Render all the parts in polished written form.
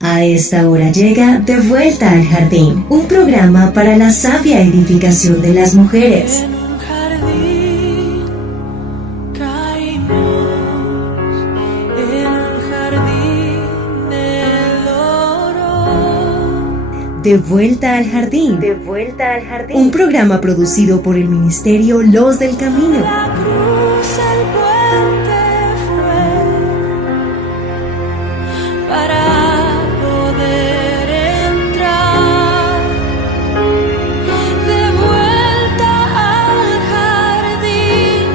A esta hora llega De Vuelta al Jardín, un programa para la sabia edificación de las mujeres. En un jardín caímos, en un jardín el oro. De Vuelta al Jardín. De Vuelta al Jardín. Un programa producido por el Ministerio Los del Camino. La cruz, el puente fue para poder entrar de vuelta al jardín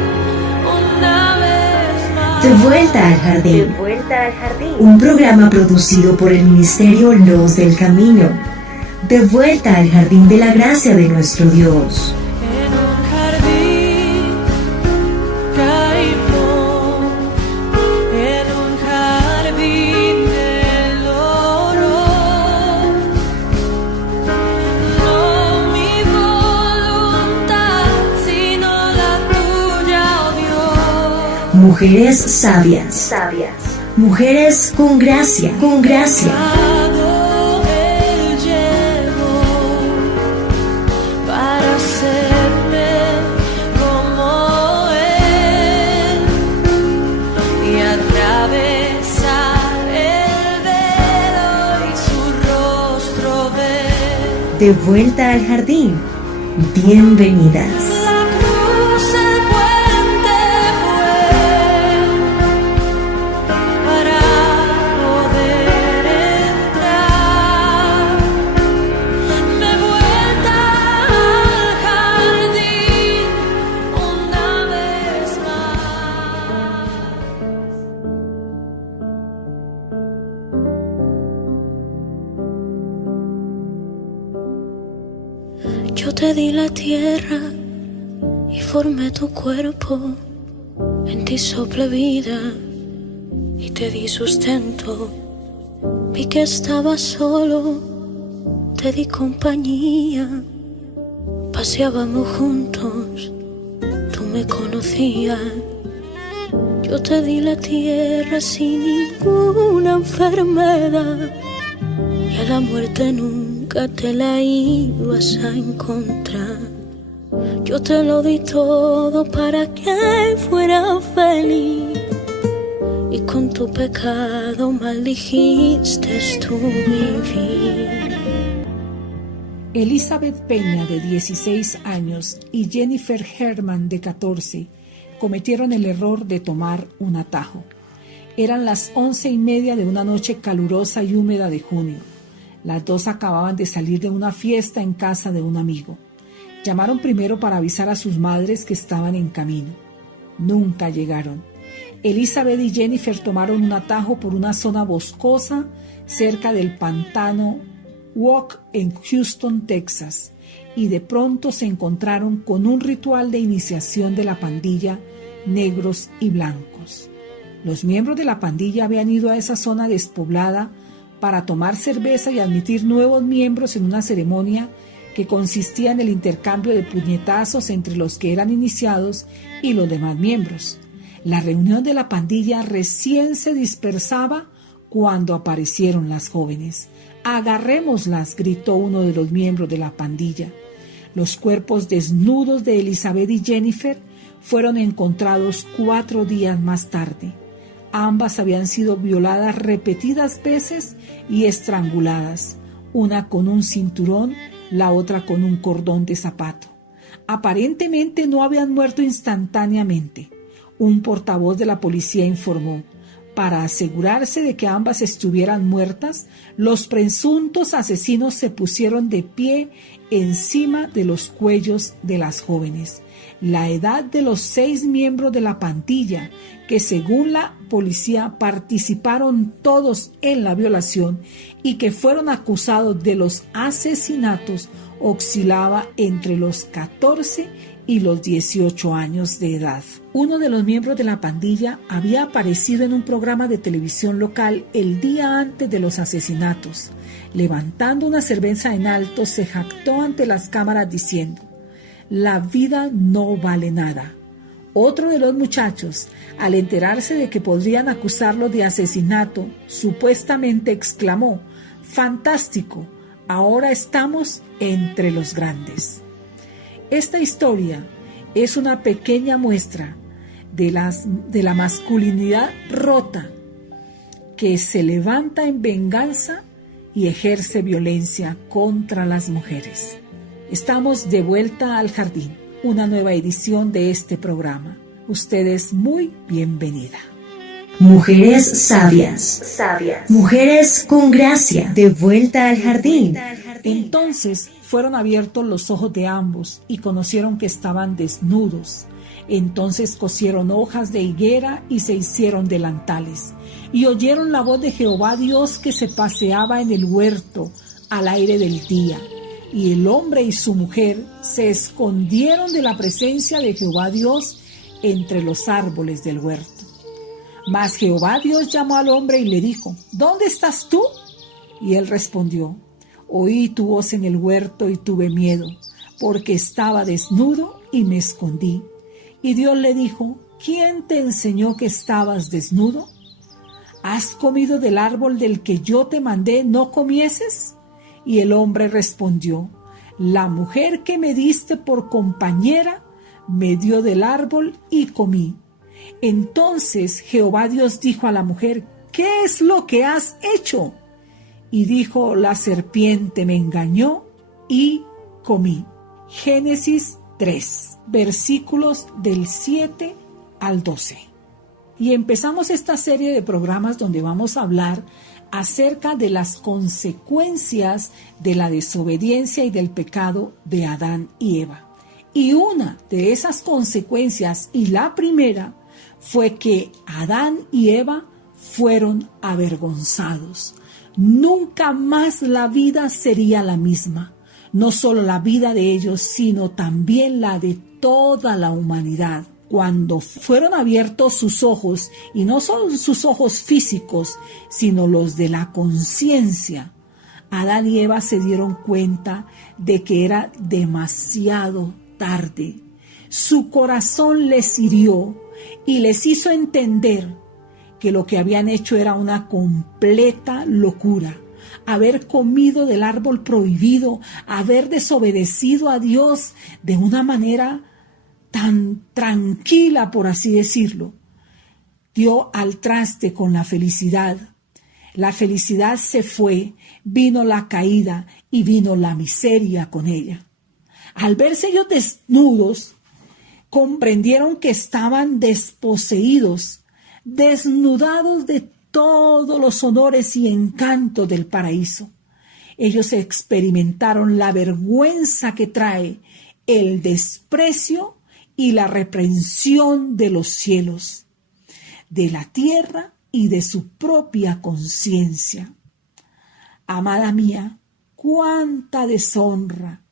una vez más. De Vuelta al Jardín. De Vuelta al Jardín. Un programa producido por el Ministerio Los del Camino. De vuelta al jardín de la gracia de nuestro Dios. En un jardín caímos, en un jardín del oro. No mi voluntad, sino la tuya, oh Dios. Mujeres sabias. Sabias. Mujeres con gracia. Con gracia. Él llegó para hacerme como Él y atravesar el velo y su rostro ver. De vuelta al jardín. Bienvenidas. La cruz, el puente fue para poder entrar de vuelta al jardín una vez más. Yo te di la tierra y formé tu cuerpo, en ti soplé vida y te di sustento. Vi que estabas solo, te di compañía, paseábamos juntos, tú me conocías. Yo te di la tierra sin ninguna enfermedad y a la muerte nunca te la ibas a encontrar. Yo te lo di todo para que fueras feliz y con tu pecado maldijiste tu vivir. Elizabeth Peña, de 16 años, y Jennifer Herman, de 14, cometieron el error de tomar un atajo. Eran las 11:30 de una noche calurosa y húmeda de junio. Las dos acababan de salir de una fiesta en casa de un amigo. Llamaron primero para avisar a sus madres que estaban en camino. Nunca llegaron. Elizabeth y Jennifer tomaron un atajo por una zona boscosa cerca del pantano Walk en Houston, Texas, y de pronto se encontraron con un ritual de iniciación de la pandilla Negros y Blancos. Los miembros de la pandilla habían ido a esa zona despoblada para tomar cerveza y admitir nuevos miembros en una ceremonia que consistía en el intercambio de puñetazos entre los que eran iniciados y los demás miembros. La reunión de la pandilla recién se dispersaba cuando aparecieron las jóvenes. «Agarrémoslas», gritó uno de los miembros de la pandilla. Los cuerpos desnudos de Elizabeth y Jennifer fueron encontrados 4 días más tarde. Ambas habían sido violadas repetidas veces y estranguladas, una con un cinturón, la otra con un cordón de zapato. Aparentemente no habían muerto instantáneamente. Un portavoz de la policía informó: para asegurarse de que ambas estuvieran muertas, los presuntos asesinos se pusieron de pie encima de los cuellos de las jóvenes. La edad de los 6 miembros de la pandilla, que según la policía participaron todos en la violación y que fueron acusados de los asesinatos, oscilaba entre los 14 y los 18 años de edad. Uno de los miembros de la pandilla había aparecido en un programa de televisión local el día antes de los asesinatos. Levantando una cerveza en alto, se jactó ante las cámaras diciendo: «La vida no vale nada. Otro de los muchachos, al enterarse de que podrían acusarlo de asesinato, supuestamente exclamó: «¡Fantástico! Ahora estamos entre los grandes». Esta historia es una pequeña muestra de la masculinidad rota que se levanta en venganza y ejerce violencia contra las mujeres. Estamos de vuelta al jardín, una nueva edición de este programa. Usted es muy bienvenida. Mujeres sabias, mujeres con gracia, de vuelta al jardín. Entonces fueron abiertos los ojos de ambos y conocieron que estaban desnudos. Entonces cosieron hojas de higuera y se hicieron delantales. Y oyeron la voz de Jehová Dios que se paseaba en el huerto al aire del día. Y el hombre y su mujer se escondieron de la presencia de Jehová Dios entre los árboles del huerto. Mas Jehová Dios llamó al hombre y le dijo: ¿Dónde estás tú? Y él respondió: Oí tu voz en el huerto y tuve miedo, porque estaba desnudo y me escondí. Y Dios le dijo: ¿Quién te enseñó que estabas desnudo? ¿Has comido del árbol del que yo te mandé no comieses? Y el hombre respondió: La mujer que me diste por compañera me dio del árbol y comí. Entonces Jehová Dios dijo a la mujer: ¿Qué es lo que has hecho? Y dijo: La serpiente me engañó y comí. Génesis 3, versículos del 7 al 12. Y empezamos esta serie de programas donde vamos a hablar acerca de las consecuencias de la desobediencia y del pecado de Adán y Eva. Y una de esas consecuencias, y la primera, fue que Adán y Eva fueron avergonzados. Nunca más la vida sería la misma. No solo la vida de ellos, sino también la de toda la humanidad. Cuando fueron abiertos sus ojos, y no solo sus ojos físicos, sino los de la conciencia, Adán y Eva se dieron cuenta de que era demasiado tarde. Su corazón les hirió y les hizo entender que lo que habían hecho era una completa locura. Haber comido del árbol prohibido, haber desobedecido a Dios de una manera tan tranquila, por así decirlo, dio al traste con la felicidad. La felicidad se fue, vino la caída y vino la miseria con ella. Al verse ellos desnudos, comprendieron que estaban desposeídos, desnudados de todos los honores y encantos del paraíso. Ellos experimentaron la vergüenza que trae el desprecio y la reprensión de los cielos, de la tierra y de su propia conciencia. Amada mía, cuánta deshonra,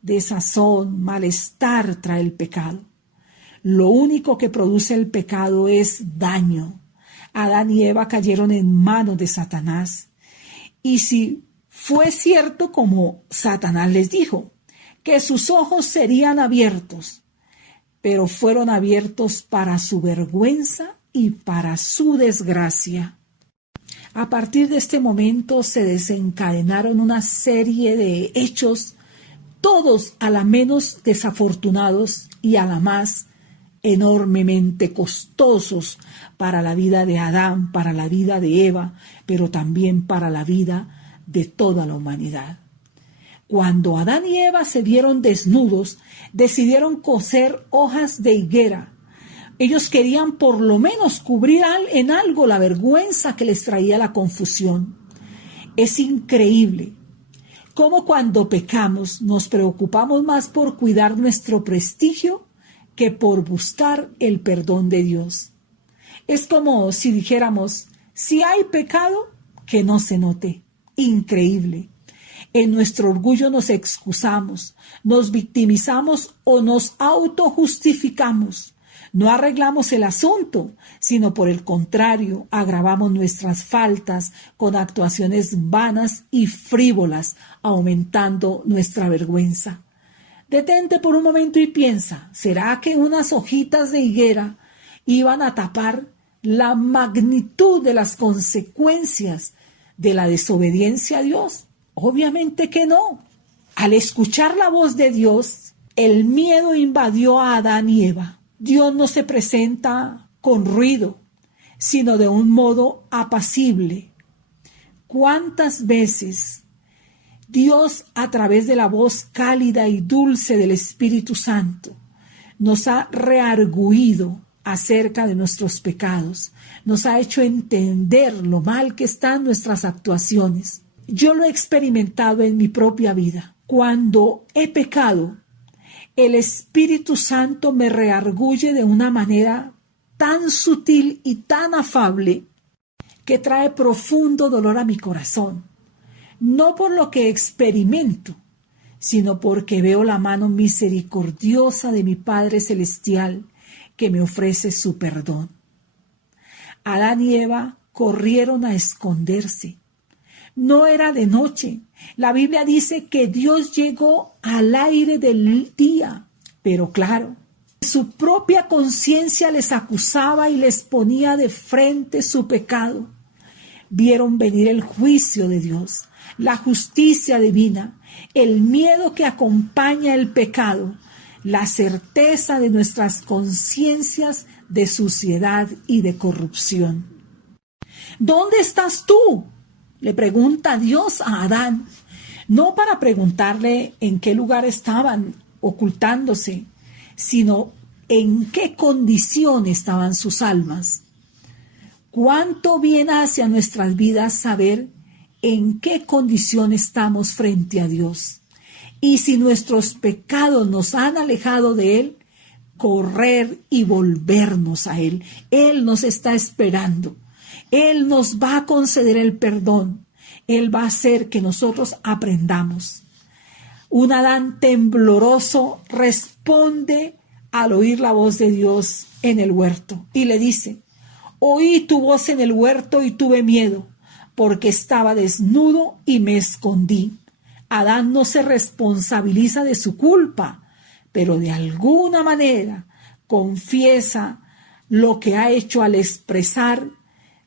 desazón, malestar trae el pecado. Lo único que produce el pecado es daño. Adán y Eva cayeron en manos de Satanás. Y si fue cierto como Satanás les dijo, que sus ojos serían abiertos, pero fueron abiertos para su vergüenza y para su desgracia. A partir de este momento se desencadenaron una serie de hechos, todos a la menos desafortunados y a la más enormemente costosos para la vida de Adán, para la vida de Eva, pero también para la vida de toda la humanidad. Cuando Adán y Eva se vieron desnudos, decidieron coser hojas de higuera. Ellos querían por lo menos cubrir en algo la vergüenza que les traía la confusión. Es increíble cómo cuando pecamos nos preocupamos más por cuidar nuestro prestigio que por buscar el perdón de Dios. Es como si dijéramos: si hay pecado, que no se note. Increíble. En nuestro orgullo nos excusamos, nos victimizamos o nos autojustificamos. No arreglamos el asunto, sino por el contrario, agravamos nuestras faltas con actuaciones vanas y frívolas, aumentando nuestra vergüenza. Detente por un momento y piensa, ¿será que unas hojitas de higuera iban a tapar la magnitud de las consecuencias de la desobediencia a Dios? Obviamente que no. Al escuchar la voz de Dios, el miedo invadió a Adán y Eva. Dios no se presenta con ruido, sino de un modo apacible. ¿Cuántas veces Dios, a través de la voz cálida y dulce del Espíritu Santo, nos ha reargüido acerca de nuestros pecados, nos ha hecho entender lo mal que están nuestras actuaciones? Yo lo he experimentado en mi propia vida. Cuando he pecado, el Espíritu Santo me reargüye de una manera tan sutil y tan afable que trae profundo dolor a mi corazón. No por lo que experimento, sino porque veo la mano misericordiosa de mi Padre Celestial que me ofrece su perdón. Adán y Eva corrieron a esconderse. No era de noche. La Biblia dice que Dios llegó al aire del día, pero claro, su propia conciencia les acusaba y les ponía de frente su pecado. Vieron venir el juicio de Dios, la justicia divina, el miedo que acompaña el pecado, la certeza de nuestras conciencias de suciedad y de corrupción. ¿Dónde estás tú?, le pregunta Dios a Adán, no para preguntarle en qué lugar estaban ocultándose, sino en qué condición estaban sus almas. ¿Cuánto bien hace a nuestras vidas saber en qué condición estamos frente a Dios? Y si nuestros pecados nos han alejado de Él, correr y volvernos a Él. Él nos está esperando. Él nos va a conceder el perdón. Él va a hacer que nosotros aprendamos. Un Adán tembloroso responde al oír la voz de Dios en el huerto y le dice: oí tu voz en el huerto y tuve miedo, porque estaba desnudo y me escondí. Adán no se responsabiliza de su culpa, pero de alguna manera confiesa lo que ha hecho al expresar,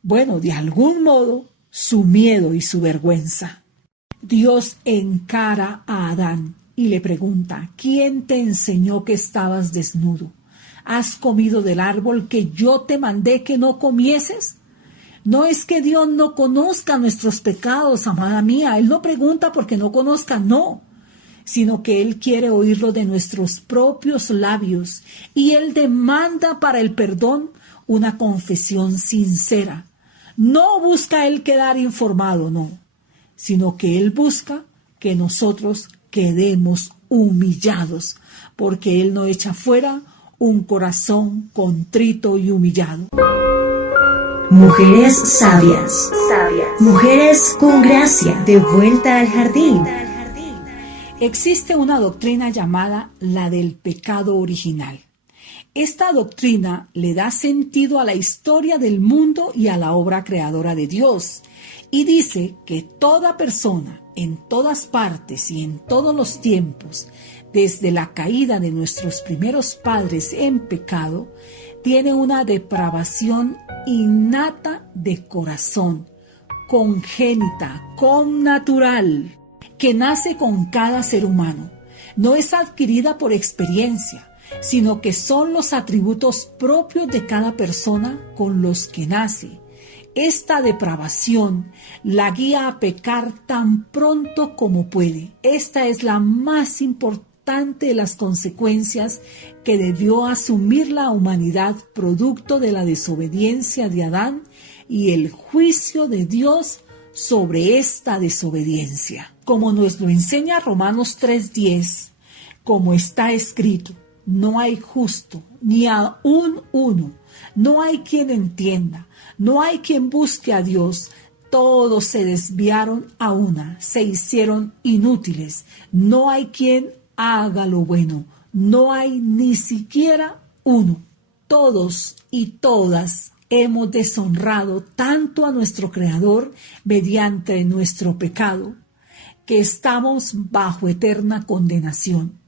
de algún modo, su miedo y su vergüenza. Dios encara a Adán y le pregunta: ¿quién te enseñó que estabas desnudo? ¿Has comido del árbol que yo te mandé que no comieses? No es que Dios no conozca nuestros pecados, amada mía. Él no pregunta porque no conozca, no, sino que Él quiere oírlo de nuestros propios labios. Y Él demanda para el perdón una confesión sincera. No busca Él quedar informado, no, sino que Él busca que nosotros quedemos humillados, porque Él no echa fuera un corazón contrito y humillado. Mujeres sabias, mujeres con gracia, de vuelta al jardín. Existe una doctrina llamada la del pecado original. Esta doctrina le da sentido a la historia del mundo y a la obra creadora de Dios, y dice que toda persona, en todas partes y en todos los tiempos, desde la caída de nuestros primeros padres en pecado, tiene una depravación innata de corazón, congénita, connatural, que nace con cada ser humano. No es adquirida por experiencia, sino que son los atributos propios de cada persona con los que nace. Esta depravación la guía a pecar tan pronto como puede. Esta es la más importante de las consecuencias que debió asumir la humanidad producto de la desobediencia de Adán y el juicio de Dios sobre esta desobediencia. Como nos lo enseña Romanos 3:10, como está escrito: no hay justo, ni aun uno, no hay quien entienda, no hay quien busque a Dios. Todos se desviaron a una, se hicieron inútiles, no hay quien haga lo bueno, no hay ni siquiera uno. Todos y todas hemos deshonrado tanto a nuestro Creador mediante nuestro pecado, que estamos bajo eterna condenación.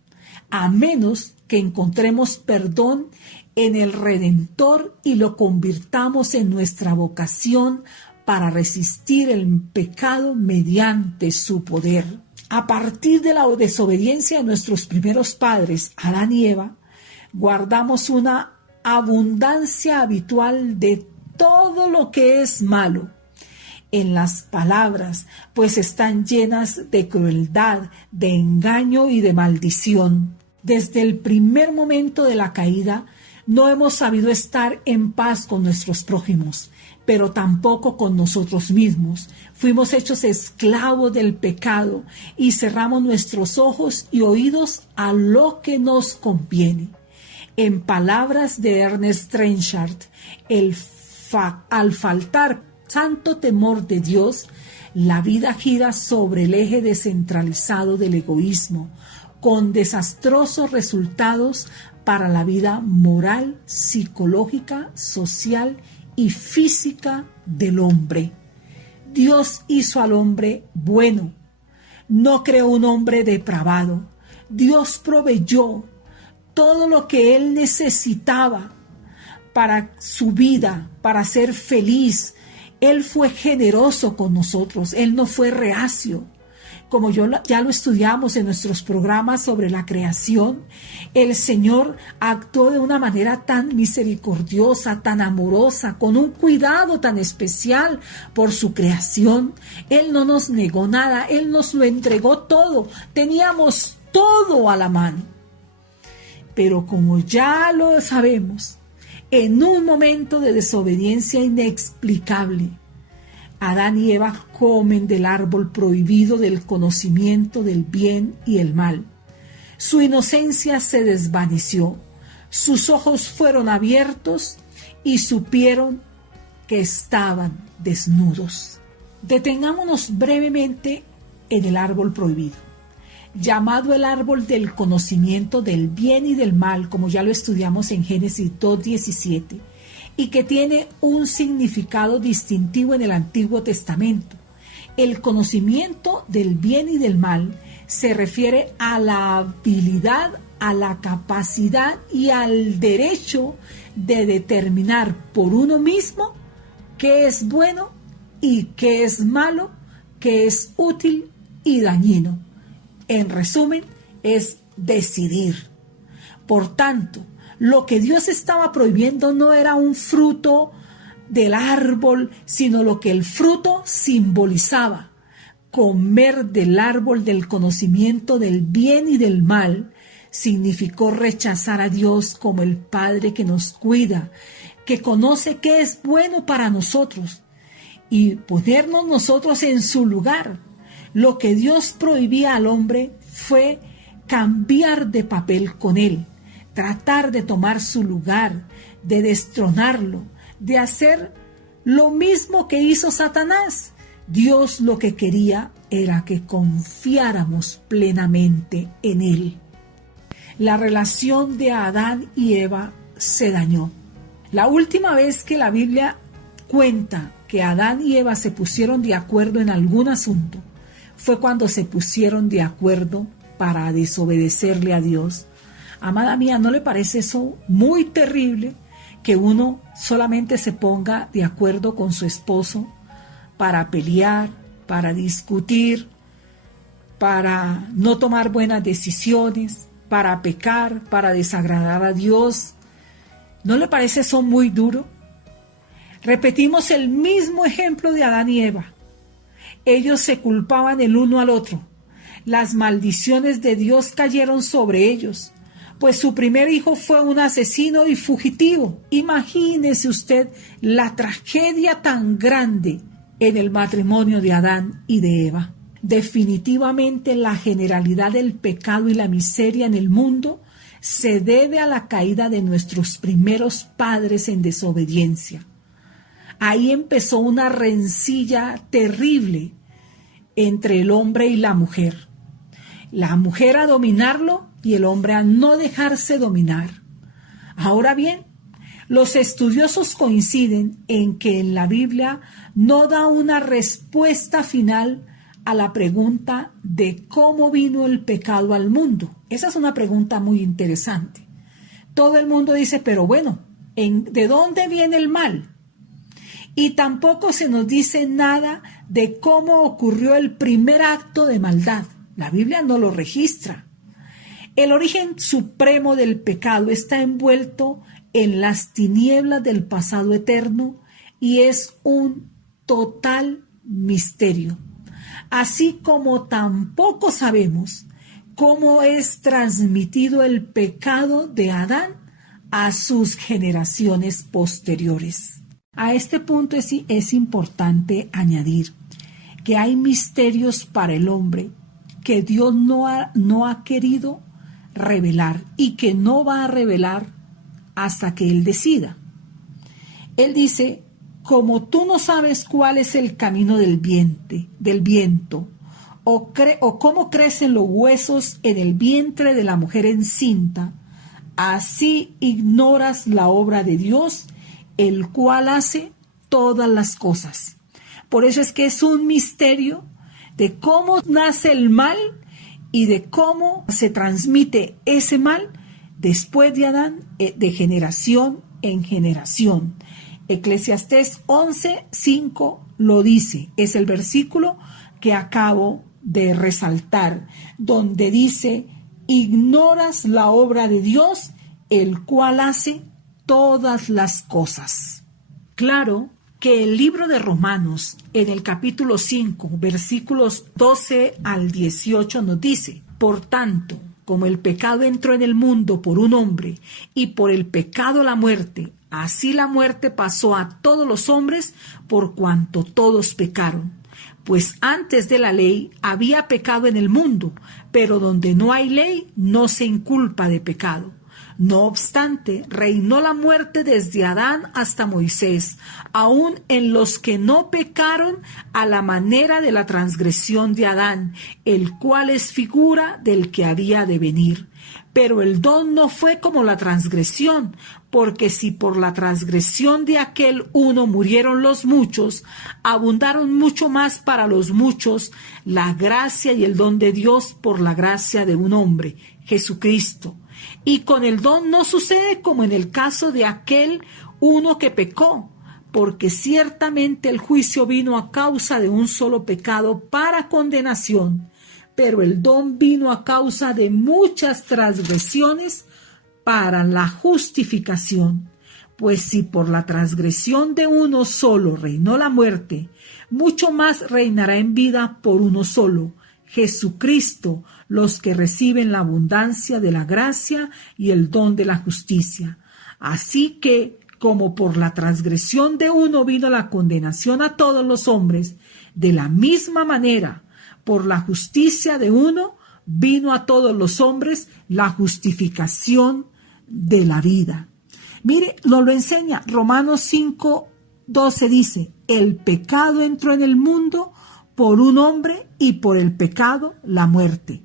a menos que encontremos perdón en el Redentor y lo convirtamos en nuestra vocación para resistir el pecado mediante su poder. A partir de la desobediencia de nuestros primeros padres, Adán y Eva, guardamos una abundancia habitual de todo lo que es malo en las palabras, pues están llenas de crueldad, de engaño y de maldición. Desde el primer momento de la caída, no hemos sabido estar en paz con nuestros prójimos, pero tampoco con nosotros mismos. Fuimos hechos esclavos del pecado y cerramos nuestros ojos y oídos a lo que nos conviene. En palabras de Ernest Trenchard, al faltar santo temor de Dios, la vida gira sobre el eje descentralizado del egoísmo, con desastrosos resultados para la vida moral, psicológica, social y física del hombre. Dios hizo al hombre bueno, no creó un hombre depravado. Dios proveyó todo lo que él necesitaba para su vida, para ser feliz. Él fue generoso con nosotros, él no fue reacio. Como ya lo estudiamos en nuestros programas sobre la creación, el Señor actuó de una manera tan misericordiosa, tan amorosa, con un cuidado tan especial por su creación. Él no nos negó nada, Él nos lo entregó todo. Teníamos todo a la mano. Pero como ya lo sabemos, en un momento de desobediencia inexplicable, Adán y Eva comen del árbol prohibido del conocimiento del bien y el mal. Su inocencia se desvaneció, sus ojos fueron abiertos y supieron que estaban desnudos. Detengámonos brevemente en el árbol prohibido, llamado el árbol del conocimiento del bien y del mal, como ya lo estudiamos en Génesis 2:17. Y que tiene un significado distintivo en el Antiguo Testamento. El conocimiento del bien y del mal se refiere a la habilidad, a la capacidad y al derecho de determinar por uno mismo qué es bueno y qué es malo, qué es útil y dañino. En resumen, es decidir. Por tanto, lo que Dios estaba prohibiendo no era un fruto del árbol, sino lo que el fruto simbolizaba. Comer del árbol del conocimiento del bien y del mal significó rechazar a Dios como el Padre que nos cuida, que conoce qué es bueno para nosotros, y ponernos nosotros en su lugar. Lo que Dios prohibía al hombre fue cambiar de papel con él, tratar de tomar su lugar, de destronarlo, de hacer lo mismo que hizo Satanás. Dios lo que quería era que confiáramos plenamente en Él. La relación de Adán y Eva se dañó. La última vez que la Biblia cuenta que Adán y Eva se pusieron de acuerdo en algún asunto fue cuando se pusieron de acuerdo para desobedecerle a Dios. Amada mía, ¿no le parece eso muy terrible? Que uno solamente se ponga de acuerdo con su esposo para pelear, para discutir, para no tomar buenas decisiones, para pecar, para desagradar a Dios. ¿No le parece eso muy duro? Repetimos el mismo ejemplo de Adán y Eva. Ellos se culpaban el uno al otro. Las maldiciones de Dios cayeron sobre ellos, pues su primer hijo fue un asesino y fugitivo. Imagínese usted la tragedia tan grande en el matrimonio de Adán y de Eva. Definitivamente la generalidad del pecado y la miseria en el mundo se debe a la caída de nuestros primeros padres en desobediencia. Ahí empezó una rencilla terrible entre el hombre y la mujer. La mujer a dominarlo y el hombre a no dejarse dominar. Ahora bien, los estudiosos coinciden en que en la Biblia no da una respuesta final a la pregunta de cómo vino el pecado al mundo. Esa es una pregunta muy interesante. Todo el mundo dice, pero bueno, ¿de dónde viene el mal? Y tampoco se nos dice nada de cómo ocurrió el primer acto de maldad. La Biblia no lo registra. El origen supremo del pecado está envuelto en las tinieblas del pasado eterno y es un total misterio. Así como tampoco sabemos cómo es transmitido el pecado de Adán a sus generaciones posteriores. A este punto es importante añadir que hay misterios para el hombre que Dios no ha querido revelar y que no va a revelar hasta que Él decida. Él dice, como tú no sabes cuál es el camino del viento, o cómo crecen los huesos en el vientre de la mujer encinta, así ignoras la obra de Dios, el cual hace todas las cosas. Por eso es que es un misterio de cómo nace el mal y de cómo se transmite ese mal después de Adán, de generación en generación. Eclesiastés 11:5 lo dice, es el versículo que acabo de resaltar, donde dice, ignoras la obra de Dios, el cual hace todas las cosas. Claro que el libro de Romanos, en el capítulo 5, versículos 12 al 18, nos dice, por tanto, como el pecado entró en el mundo por un hombre, y por el pecado la muerte, así la muerte pasó a todos los hombres por cuanto todos pecaron. Pues antes de la ley había pecado en el mundo, pero donde no hay ley no se inculpa de pecado. No obstante, reinó la muerte desde Adán hasta Moisés, aun en los que no pecaron a la manera de la transgresión de Adán, el cual es figura del que había de venir. Pero el don no fue como la transgresión, porque si por la transgresión de aquel uno murieron los muchos, abundaron mucho más para los muchos la gracia y el don de Dios por la gracia de un hombre, Jesucristo. Y con el don no sucede como en el caso de aquel uno que pecó, porque ciertamente el juicio vino a causa de un solo pecado para condenación, pero el don vino a causa de muchas transgresiones para la justificación. Pues si por la transgresión de uno solo reinó la muerte, mucho más reinará en vida por uno solo, Jesucristo, los que reciben la abundancia de la gracia y el don de la justicia. Así que, como por la transgresión de uno vino la condenación a todos los hombres, de la misma manera, por la justicia de uno, vino a todos los hombres la justificación de la vida. Mire, lo enseña Romanos 5:12 dice, el pecado entró en el mundo por un hombre y por el pecado la muerte.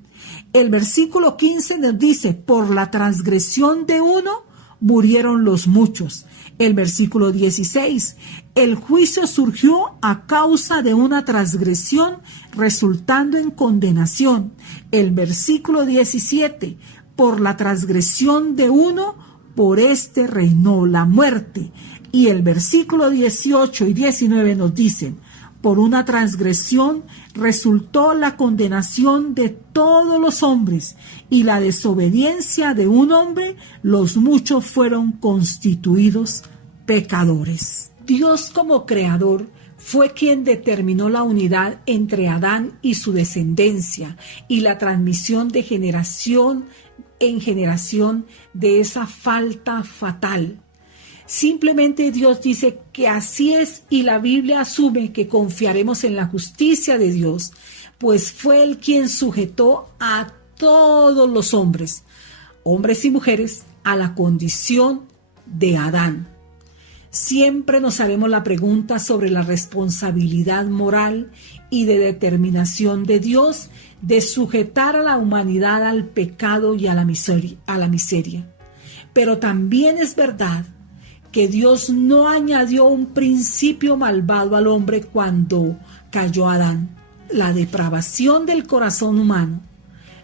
El versículo 15 nos dice, por la transgresión de uno murieron los muchos. El versículo 16, el juicio surgió a causa de una transgresión resultando en condenación. El versículo 17, por la transgresión de uno, por este reinó la muerte. Y el versículo 18 y 19 nos dicen, por una transgresión resultó la condenación de todos los hombres, y la desobediencia de un hombre, los muchos fueron constituidos pecadores. Dios como creador fue quien determinó la unidad entre Adán y su descendencia y la transmisión de generación en generación de esa falta fatal. Simplemente Dios dice que así es y la Biblia asume que confiaremos en la justicia de Dios, pues fue Él quien sujetó a todos los hombres y mujeres, a la condición de Adán. Siempre nos haremos la pregunta sobre la responsabilidad moral y de determinación de Dios de sujetar a la humanidad al pecado y a la miseria. Pero también es verdad que Dios no añadió un principio malvado al hombre cuando cayó Adán. la depravación del corazón humano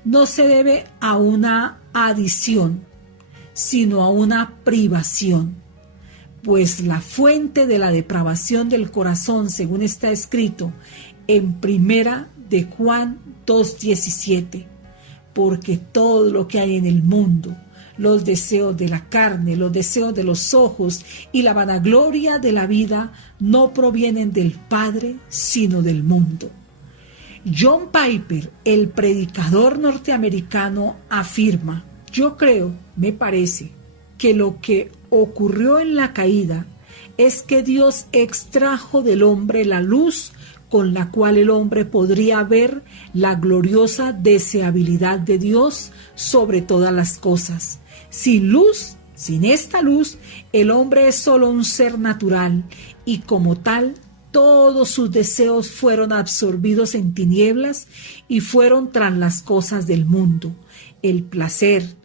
no se debe a una adición, sino a una privación. Pues la fuente de la depravación del corazón, según está escrito en Primera de Juan 2:17, porque todo lo que hay en el mundo, los deseos de la carne, los deseos de los ojos y la vanagloria de la vida no provienen del Padre, sino del mundo. John Piper, el predicador norteamericano, afirma: yo creo, me parece, que lo que ocurrió en la caída es que Dios extrajo del hombre la luz con la cual el hombre podría ver la gloriosa deseabilidad de Dios sobre todas las cosas. Sin luz, sin esta luz, el hombre es solo un ser natural y como tal, todos sus deseos fueron absorbidos en tinieblas y fueron tras las cosas del mundo, el placer,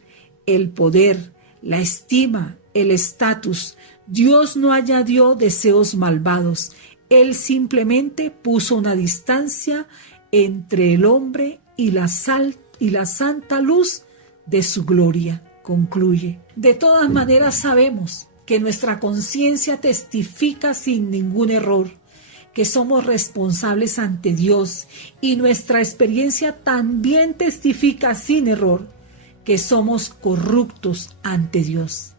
el poder, la estima, el estatus. Dios no añadió deseos malvados. Él simplemente puso una distancia entre el hombre y la santa luz de su gloria. Concluye: de todas maneras sabemos que nuestra conciencia testifica sin ningún error que somos responsables ante Dios, y nuestra experiencia también testifica sin error que somos corruptos ante Dios.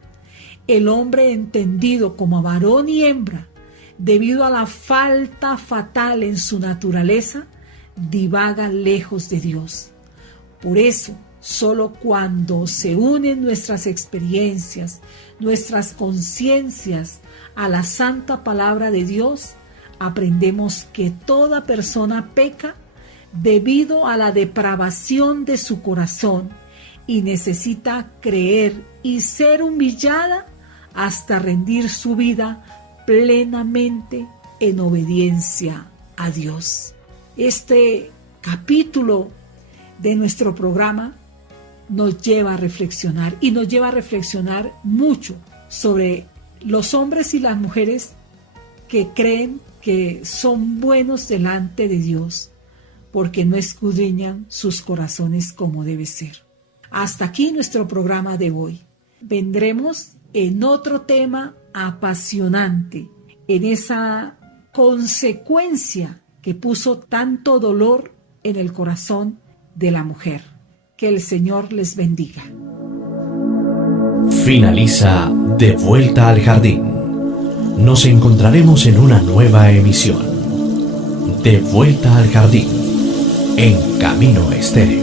El hombre entendido como varón y hembra, debido a la falta fatal en su naturaleza, divaga lejos de Dios. Por eso, solo cuando se unen nuestras experiencias, nuestras conciencias a la santa palabra de Dios, aprendemos que toda persona peca debido a la depravación de su corazón y necesita creer y ser humillada hasta rendir su vida plenamente en obediencia a Dios. Este capítulo de nuestro programa nos lleva a reflexionar, y nos lleva a reflexionar mucho sobre los hombres y las mujeres que creen que son buenos delante de Dios porque no escudriñan sus corazones como debe ser. Hasta aquí nuestro programa de hoy. Vendremos en otro tema apasionante, en esa consecuencia que puso tanto dolor en el corazón de la mujer. Que el Señor les bendiga. Finaliza De Vuelta al Jardín. Nos encontraremos en una nueva emisión. De Vuelta al Jardín, en Camino Estéreo.